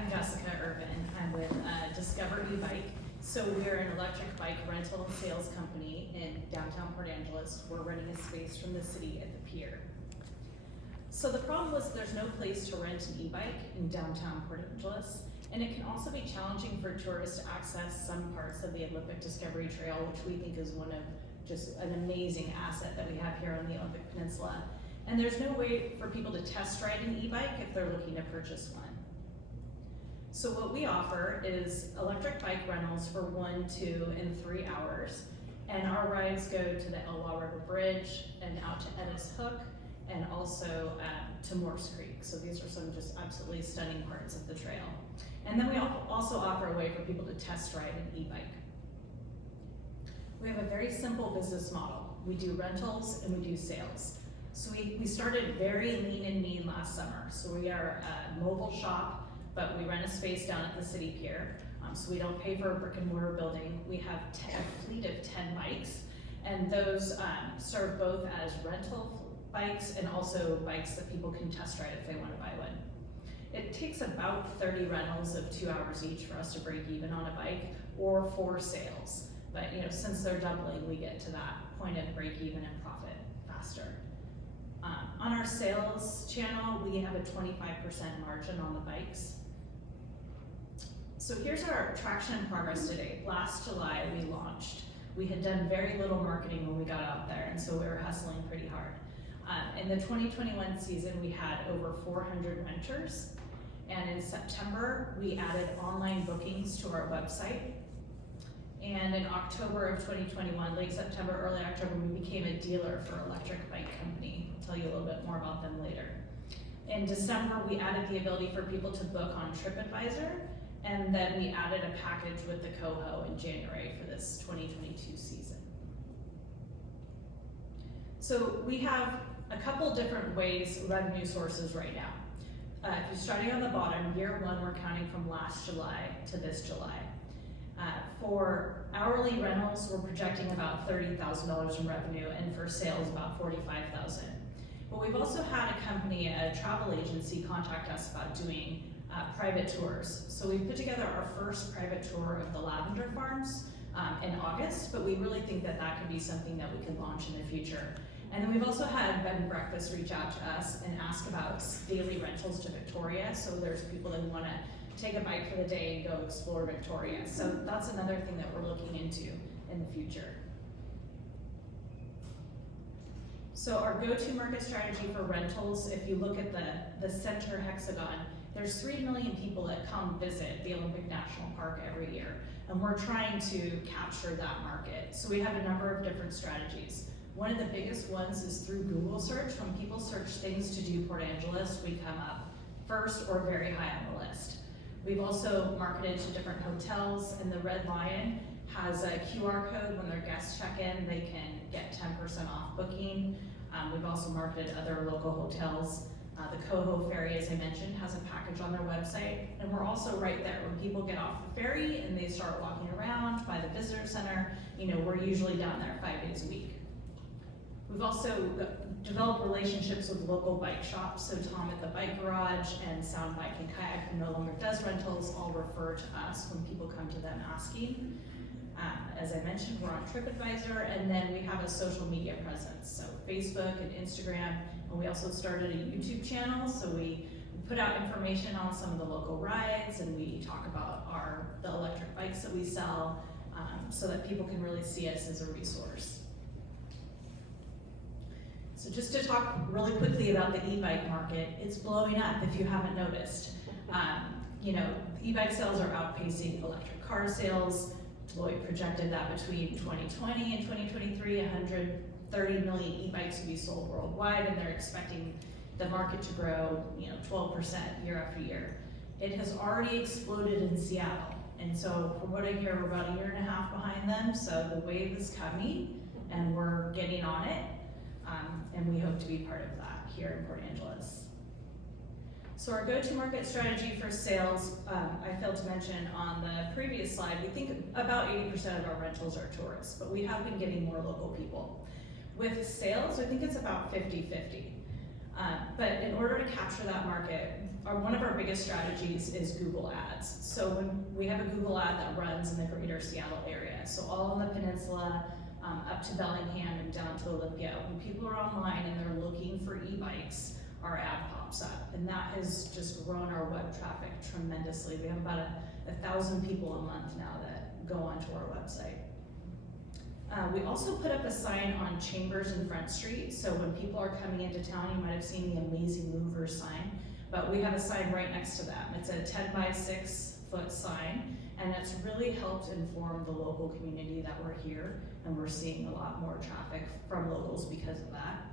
I'm Jessica Irvine. I'm with Discover E-Bike. So we're an electric bike rental and sales company in downtown Port Angeles. We're renting a space from the city at the pier. So the problem was there's no place to rent an e-bike in downtown Port Angeles, and it can also be challenging for tourists to access some parts of the Olympic Discovery Trail, which we think is one of just an amazing asset that we have here on the Olympic Peninsula. And there's no way for people to test ride an e-bike if they're looking to purchase one. So what we offer is electric bike rentals for 1, 2, and 3 hours. And our rides go to the Elwha River Bridge and out to Ennis Hook and also to Morse Creek. So these are some just absolutely stunning parts of the trail. And then we also offer a way for people to test ride an e-bike. We have a very simple business model. We do rentals and we do sales. So we started very lean and mean last summer. So we are a mobile shop, but we rent a space down at the city pier. So we don't pay for a brick and mortar building. We have a fleet of 10 bikes, and those serve both as rental bikes and also bikes that people can test ride if they want to buy one. It takes about 30 rentals of 2 hours each for us to break even on a bike, or 4 sales. But since they're doubling, we get to that point of break even and profit faster. On our sales channel, we have a 25% margin on the bikes. So here's our traction and progress today. Last July, we launched. We had done very little marketing when we got out there, and so we were hustling pretty hard. In the 2021 season, we had over 400 renters, and in September, we added online bookings to our website. And in October of 2021, late September, early October, we became a dealer for Electric Bike Company. I'll tell you a little bit more about them later. In December, we added the ability for people to book on TripAdvisor, and then we added a package with the Coho in January for this 2022 season. So we have a couple different revenue sources right now. If you're starting on the bottom, year 1, we're counting from last July to this July. For hourly rentals, we're projecting about $30,000 in revenue, and for sales, about $45,000. But we've also had a company, a travel agency, contact us about doing private tours. So we put together our first private tour of the lavender farms in August, but we really think that that could be something that we could launch in the future. And then we've also had bed and breakfast reach out to us and ask about daily rentals to Victoria. So there's people that want to take a bike for the day and go explore Victoria. So that's another thing that we're looking into in the future. So our go-to market strategy for rentals, if you look at the center hexagon, there's 3 million people that come visit the Olympic National Park every year, and we're trying to capture that market. So we have a number of different strategies. One of the biggest ones is through Google search. When people search things to do Port Angeles, we come up first or very high on the list. We've also marketed to different hotels, and the Red Lion has a QR code. When their guests check in, they can get 10% off booking. We've also marketed other local hotels. The Coho Ferry, as I mentioned, has a package on their website, and we're also right there. When people get off the ferry and they start walking around by the visitor center, we're usually down there 5 days a week. We've also developed relationships with local bike shops. So Tom at the Bike Garage and Sound Bike and Kayak, who no longer does rentals, all refer to us when people come to them asking. As I mentioned, we're on TripAdvisor, and then we have a social media presence. So Facebook and Instagram, and we also started a YouTube channel. So we put out information on some of the local rides, and we talk about the electric bikes that we sell, so that people can really see us as a resource. So just to talk really quickly about the e-bike market, it's blowing up if you haven't noticed. E-bike sales are outpacing electric car sales. Deloitte projected that between 2020 and 2023, 130 million e-bikes will be sold worldwide, and they're expecting the market to grow 12% year after year. It has already exploded in Seattle, and so from what I hear, we're about 1.5 years behind them, so the wave is coming, and we're getting on it. And we hope to be part of that here in Port Angeles. So our go-to-market strategy for sales, I failed to mention on the previous slide, we think about 80% of our rentals are tourists, but we have been getting more local people. With sales, I think it's about 50-50. But in order to capture that market, one of our biggest strategies is Google Ads. So when we have a Google ad that runs in the greater Seattle area, so all on the peninsula, up to Bellingham and down to Olympia, when people are online and they're looking for e-bikes, our ad pops up. And that has just grown our web traffic tremendously. We have about 1,000 people a month now that go onto our website. We also put up a sign on Chambers and Front Street, so when people are coming into town, you might have seen the Amazing Movers sign, but we have a sign right next to them. It's a 10 by 6 foot sign, and it's really helped inform the local community that we're here, and we're seeing a lot more traffic from locals because of that.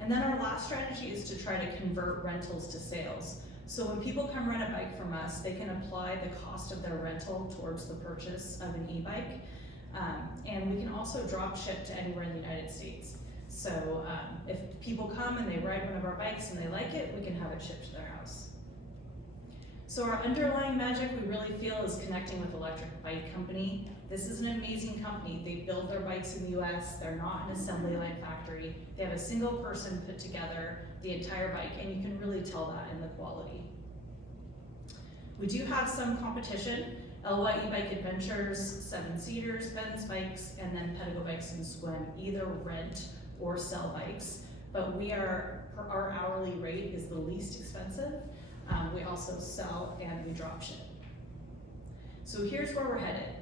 And then our last strategy is to try to convert rentals to sales. So when people come rent a bike from us, they can apply the cost of their rental towards the purchase of an e-bike. And we can also drop ship to anywhere in the United States. So if people come and they ride one of our bikes and they like it, we can have it shipped to their house. So our underlying magic, we really feel, is connecting with Electric Bike Company. This is an amazing company. They build their bikes in the US. They're not an assembly line factory. They have a single person put together the entire bike, and you can really tell that in the quality. We do have some competition. LY E-Bike Adventures, 7-seaters, Ben's bikes, and then Pedigo Bikes and Swim either rent or sell bikes, but our hourly rate is the least expensive. We also sell and we drop ship. So here's where we're headed.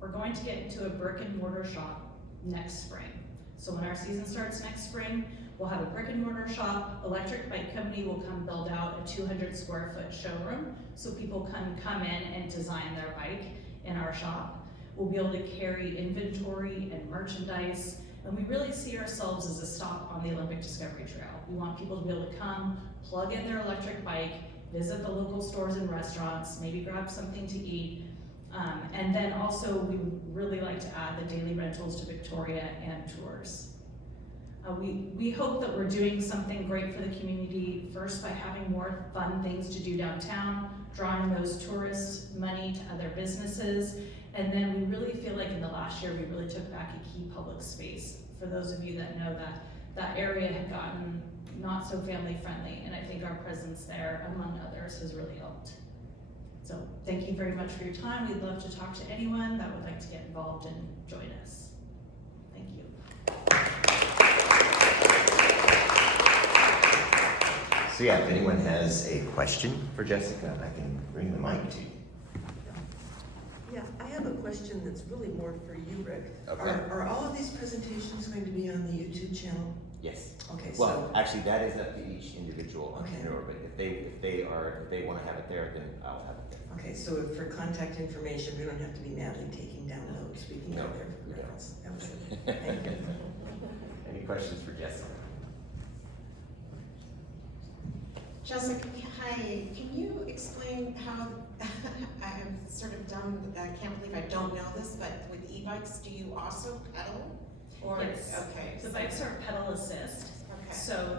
We're going to get into a brick and mortar shop next spring. So when our season starts next spring, we'll have a brick and mortar shop. Electric Bike Company will come build out a 200 square foot showroom so people can come in and design their bike in our shop. We'll be able to carry inventory and merchandise, and we really see ourselves as a stop on the Olympic Discovery Trail. We want people to be able to come, plug in their electric bike, visit the local stores and restaurants, maybe grab something to eat, and then also we would really like to add the daily rentals to Victoria and tours. We hope that we're doing something great for the community, first by having more fun things to do downtown, drawing those tourist money to other businesses, and then we really feel like in the last year we really took back a key public space. For those of you that know that, that area had gotten not so family friendly, and I think our presence there, among others, has really helped. So thank you very much for your time. We'd love to talk to anyone that would like to get involved and join us. Thank you. So yeah, if anyone has a question for Jessica, I can bring the mic to you. Yeah, I have a question that's really more for you, Rick. Okay. Are all of these presentations going to be on the YouTube channel? Yes. Okay, Well, so, actually, that is up to each individual Okay. entrepreneur, but if they want to have it there, then I'll have it there. okay, so if for contact information, we don't have to be madly taking down notes. We can go No. there for reference. That was it. Thank you. Any questions for Jessica? Jessica, hi, can you explain how, I'm sort of dumb, I can't believe I don't know this, but with e-bikes, do you also pedal? Or, Yes. okay. The bikes are pedal assist, Okay, so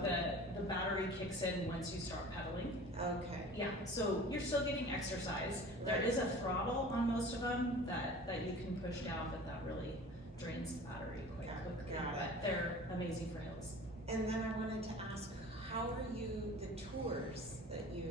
the battery kicks in once you start pedaling. okay, Yeah, so you're still getting exercise. There is a throttle on most of them that you can push down, but that really drains the battery quite quickly. Got it. But they're amazing for hills. and then I wanted to ask, how are the tours that you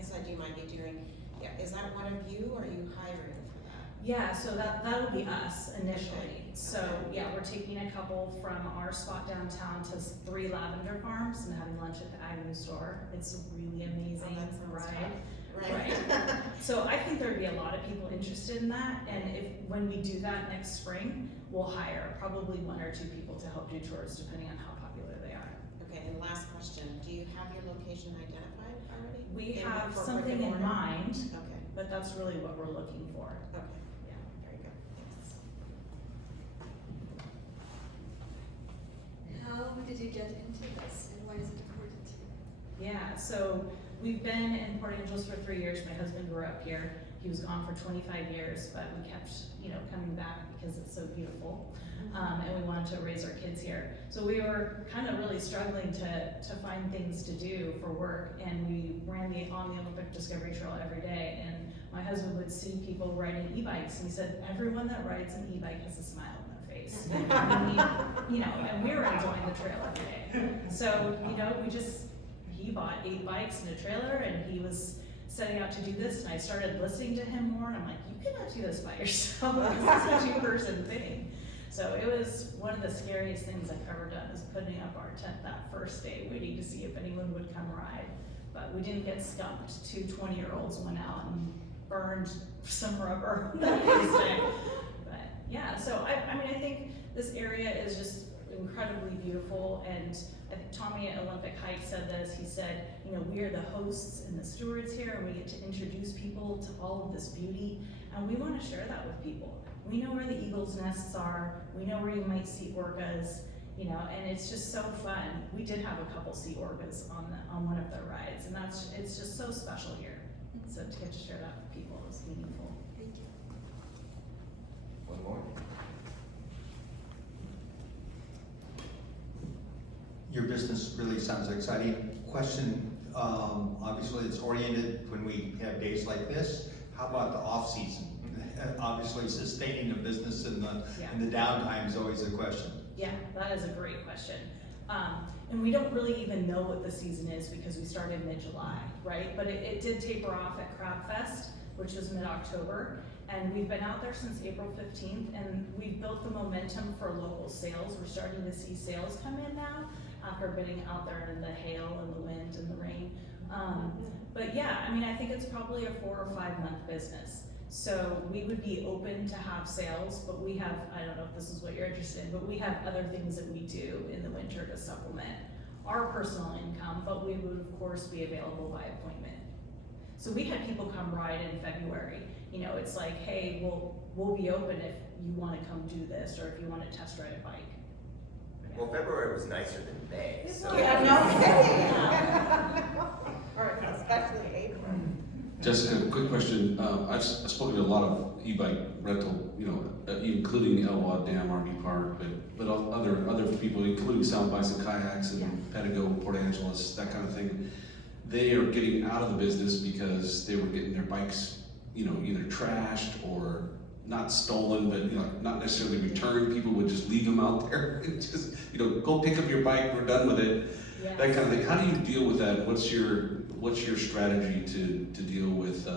said you might be doing, yeah, is that one of you, or are you hiring for that? Yeah, so that'll be us initially. Okay. So yeah, we're taking a couple from our spot downtown to 3 lavender farms and having lunch at the Agnew store. It's really amazing. Oh, that sounds Right. tough. Right. So I think there'd be a lot of people interested in that, and when we do that next spring, we'll hire probably 1 or 2 people to help do tours depending on how popular they are. Okay, and last question, do you have your location identified already? We In- have for something brick and in mortar? mind, Okay, but that's really what we're looking for. okay, Yeah. very good, thanks. How did you get into this, and why is it important to you? Yeah, so we've been in Port Angeles for 3 years. My husband grew up here. He was gone for 25 years, but we kept, coming back because it's so beautiful. And we wanted to raise our kids here. So we were kind of really struggling to find things to do for work, and we ran on the Olympic Discovery Trail every day, and my husband would see people riding e-bikes, and he said, everyone that rides an e-bike has a smile on their face. And we were enjoying the trail every day. So, he bought 8 bikes and a trailer, and he was setting out to do this, and I started listening to him more, and I'm like, you cannot do this by yourself. This is a 2-person thing. So it was one of the scariest things I've ever done, is putting up our tent that first day, waiting to see if anyone would come ride. But we didn't get skunked. 2 20-year-olds went out and burned some rubber that first day. But yeah, so I mean, I think this area is just incredibly beautiful, and I think Tommy at Olympic Hike said this. He said, you know, we are the hosts and the stewards here, and we get to introduce people to all of this beauty, and we want to share that with people. We know where the eagles' nests are, we know where you might see orcas, you know, and it's just so fun. We did have a couple sea orcas on one of their rides, and it's just so special here. So to get to share that with people is meaningful. Thank you. One more. Your business really sounds exciting. Question, obviously it's oriented when we have days like this. How about the off-season? Obviously sustaining the business in the downtime is always a question. Yeah, that is a great question. And we don't really even know what the season is because we started mid-July, right? But it did taper off at Crab Fest, which was mid-October. And we've been out there since April 15th, and we've built the momentum for local sales. We're starting to see sales come in now after being out there in the hail and the wind and the rain. But yeah, I mean, I think it's probably a 4 or 5 month business. So we would be open to have sales, but we have, I don't know if this is what you're interested in, but we have other things that we do in the winter to supplement our personal income, but we would of course be available by appointment. So we had people come ride in February. You know, it's like, hey, we'll be open if you want to come do this, or if you want to test ride a bike. Well, February was nicer than May, so. Yeah, no kidding. Or especially April. Jessica, quick question. I've spoken to a lot of e-bike rental, you know, including Elwha Dam RV Park, but other people, including Sound Bikes and Kayaks and Pedigo, Port Angeles, that kind of thing. They are getting out of the business because they were getting their bikes, you know, either trashed or not stolen, but you know, not necessarily returned. People would just leave them out there and just, you know, go pick up your bike. We're done with it. Yeah. That kind of thing. How do you deal with that? What's your strategy to deal with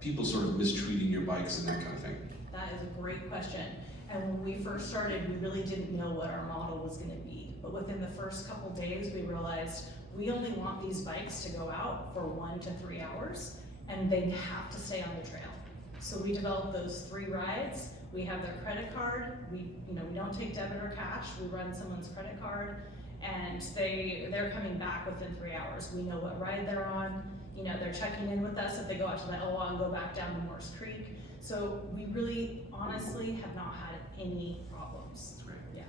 people sort of mistreating your bikes and that kind of thing? That is a great question. And when we first started, we really didn't know what our model was going to be. But within the first couple days, we realized we only want these bikes to go out for 1 to 3 hours, and they have to stay on the trail. So we developed those 3 rides. We have their credit card. We don't take debit or cash. We run someone's credit card, and they're coming back within 3 hours. We know what ride they're on. You know, they're checking in with us if they go out to the Elwha and go back down to Morse Creek. So we really, honestly, have not had any problems. That's great. Yeah.